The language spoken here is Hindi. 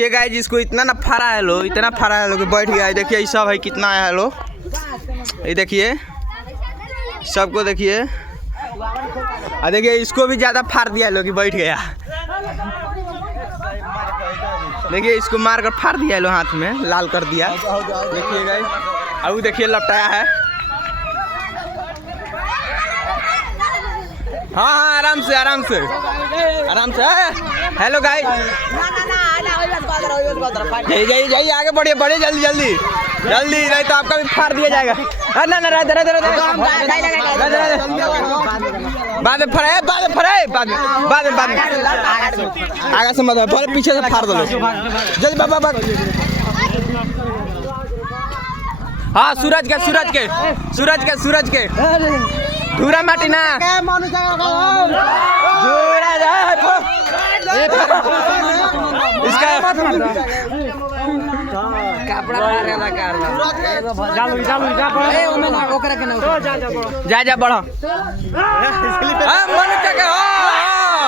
ये गाय जिसको इतना ना फरा है लो, इतना फरा है लो कि बैठ गया है। देखिए ये सब है कितना है लो, ये देखिए सबको देखिए। और देखिए इसको भी ज्यादा फाड़ दिया लो कि बैठ गया। देखिए इसको मार कर फाड़ दिया लो, हाथ में लाल कर दिया। देखिए गाय अब देखिए लपटाया है। हाँ हाँ आराम से आराम से आराम से। हेलो गाय जाइए जाइए आगे बढ़िए बढ़िए जल्दी जल्दी जल्दी, नहीं तो आपका भी फाड़ दिया जाएगा। ना ना बाद में फराए बाद में आगे से मत पीछे से फाड़ दो जल्दी बाबा। हाँ सूरज के धूरा माटी ना इसका जा बढ़ो।